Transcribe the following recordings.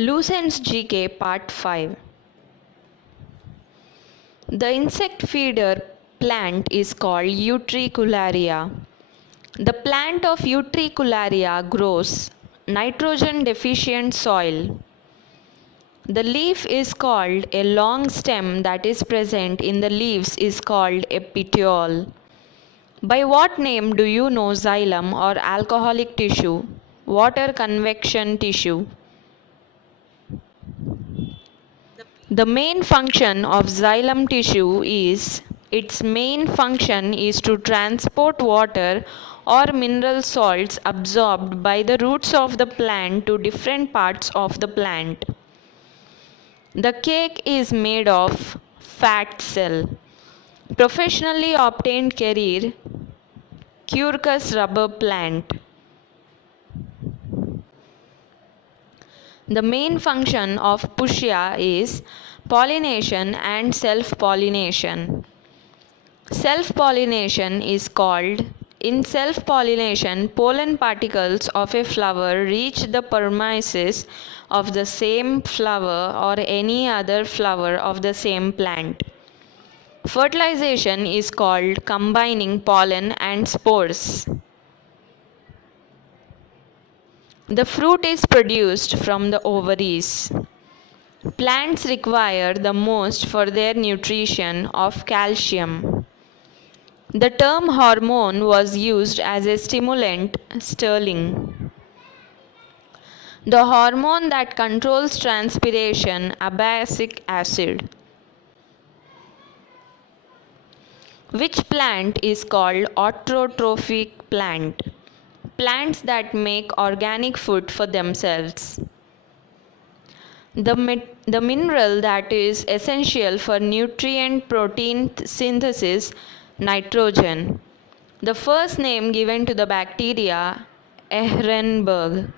Lucent's GK Part 5. The insect feeder plant is called Utricularia. The plant of Utricularia grows nitrogen deficient soil. The leaf is called a long stem that is present in the leaves is called a petiole. By what name do you know xylem or alcoholic tissue, water convection tissue? The main function of xylem tissue is its main function is to transport water or mineral salts absorbed by the roots of the plant to different parts of the plant. The cake is made of fat cell. Professionally obtained career Quercus rubber plant. The main function of Fuchsia is pollination and self-pollination. Self-pollination is called in self-pollination, pollen particles of a flower reach the premises of the same flower or any other flower of the same plant. Fertilization is called combining pollen and spores. The fruit is produced from the ovaries. Plants require the most for their nutrition of calcium. The term hormone was used as a stimulant, sterling. The hormone that controls transpiration, abscisic acid. Which plant is called autotrophic plant? Plants that make organic food for themselves. The mineral that is essential for nutrient protein synthesis, nitrogen. The first name given to the bacteria, Ehrenberg.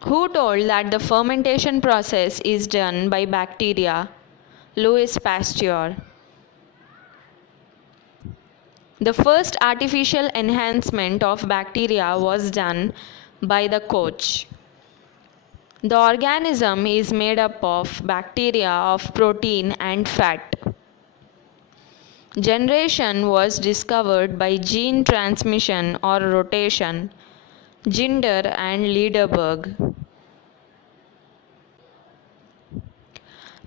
Who told that the fermentation process is done by bacteria? Louis Pasteur. The first artificial enhancement of bacteria was done by the Koch. The organism is made up of bacteria of protein and fat. Generation was discovered by gene transmission or rotation, Ginder and Lederberg.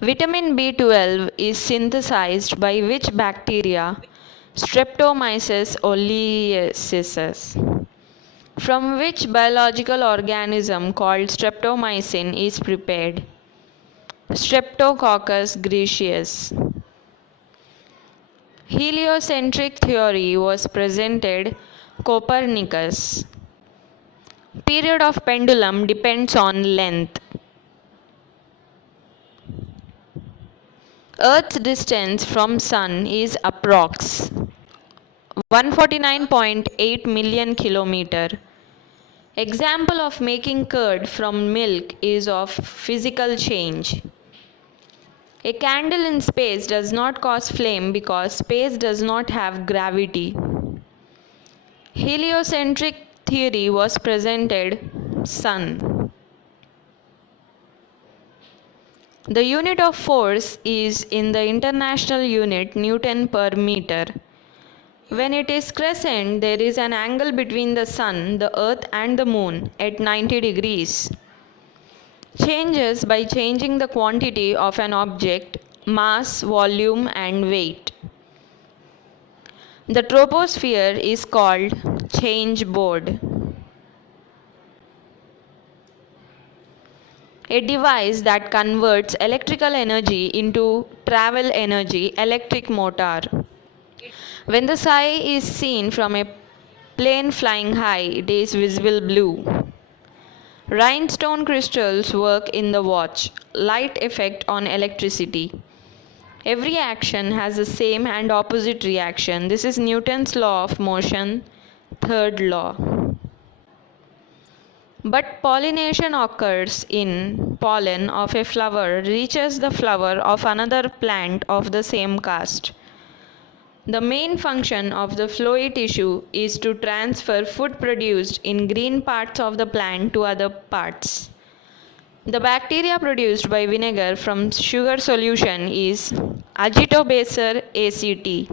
Vitamin B12 is synthesized by which bacteria? Streptomyces oleaceus. From which biological organism called streptomycin is prepared? Streptococcus gracius. Heliocentric theory was presented Copernicus. Period of pendulum depends on length. Earth's distance from Sun is approx. 149.8 million kilometer. Example of making curd from milk is of physical change. A candle in space does not cause flame because space does not have gravity. Heliocentric theory was presented Sun. The unit of force is in the international unit Newton per meter. When it is crescent, there is an angle between the Sun, the Earth and the Moon at 90 degrees. Changes by changing the quantity of an object, mass, volume and weight. The troposphere is called change board. A device that converts electrical energy into travel energy, electric motor. When the sky is seen from a plane flying high, it is visible blue. Rhinestone crystals work in the watch. Light effect on electricity. Every action has the same and opposite reaction. This is Newton's law of motion, third law. But pollination occurs in pollen of a flower reaches the flower of another plant of the same caste. The main function of the phloem tissue is to transfer food produced in green parts of the plant to other parts. The bacteria produced by vinegar from sugar solution is Agitobacter act.